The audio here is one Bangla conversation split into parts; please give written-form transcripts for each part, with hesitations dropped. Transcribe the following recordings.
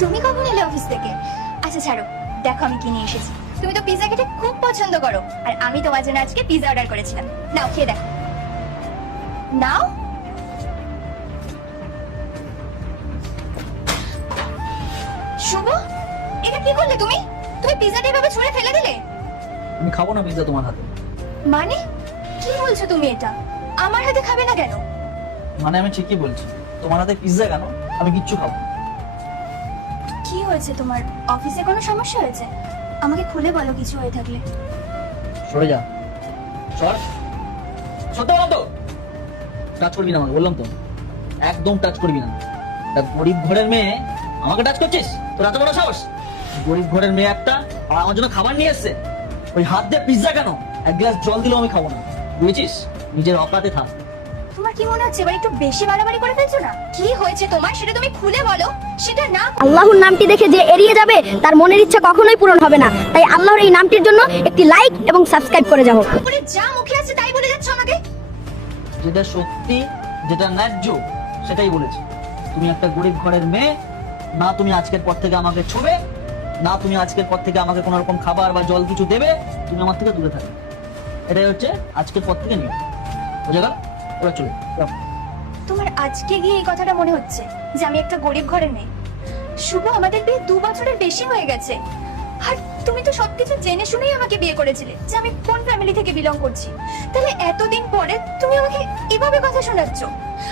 তুমি কখন এলে অফিস থেকে? আচ্ছা ছাড়ো, দেখো আমি কি নিয়ে এসেছি। তুমি তো পিৎজা খেতে খুব পছন্দ করো, আর আমি তোমার জন্য আজকে পিৎজা অর্ডার করেছিলাম। নাও খেয়ে দেখো। নাও। শুভ, এটা কি করলে তুমি? তুমি পিৎজাটা এভাবে ছুঁড়ে ফেলে দিলে। আমি খাবো না পিৎজা তোমার হাতে। মানে কি বলছো তুমি? এটা আমার হাতে খাবে না কেন? মানে আমি ঠিকই বলছি, তোমার হাতে পিৎজা কেন? আমি কিচ্ছু খাবো না। কি হয়েছে তোমার? অফিসে কোনো সমস্যা হয়েছে? আমাকে খুলে বলো কিছু হয়ে থাকলে। সরে যা, সর, সরতে বললাম তো। টাচ করবি না আমাকে, বললাম তো, একদম টাচ করবি না। তা গরিব ঘরের মেয়ে আমাকে টাচ করছিস? তোর এত বড় সাহস? গরিব ঘরের মেয়ে একটা, আর আমার জন্য খাবার নিয়ে এসছে। ওই হাত দিয়ে পিৎজা কেন? এক গ্লাস জল দিলেও আমি খাবো না, বুঝেছিস? নিজের অকাতে থাক। তোমার কি মনে হচ্ছে এবার একটু বেশি বাড়াবাড়ি করে ফেলছো না? কি হয়েছে তোমার সেটা তুমি খুলে বলো। সেটা না আল্লাহর নামটি দেখে যে এড়িয়ে যাবে তার মনের ইচ্ছা কখনোই পূরণ হবে না। তাই আল্লাহর এই নামটির জন্য একটি লাইক এবং সাবস্ক্রাইব করে যাও। বলে যা মুখে আছে তাই বলে যাচ্ছ আমাকে। যেটা সত্যি, যেটা ন্যায্য, সেটাই বলেছি। তুমি একটা গরিব ঘরের মেয়ে, না তুমি আজকের পর থেকে আমাকে ছোবে, না তুমি আজকের পর থেকে আমাকে কোনো রকম খাবার বা জল কিছু দেবে। তুমি আমার থেকে দূরে থাকবে, এটাই হচ্ছে আজকের পর থেকে নিয়ম। বুঝে গেল? এবার চলে যাও। তোমার আজকে গিয়ে এই কথাটা মনে হচ্ছে যে আমি একটা গরিব ঘরের মেয়ে? শুভ, আমাদের বিয়ে 2 বছরের বেশি হয়ে গেছে, আর তুমি তো সবকিছু জেনে শুনেই আমাকে বিয়ে করেছিলে যে আমি কোন ফ্যামিলি থেকে বিলং করছি। তাহলে এতদিন পরে তুমি আমাকে এভাবে কথা শোনাচ্ছ?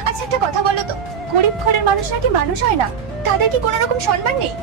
আচ্ছা একটা কথা বলো তো, গরিব ঘরের মানুষরা কি মানুষ হয় না? তাদের কি কোনো রকম সম্মান নেই?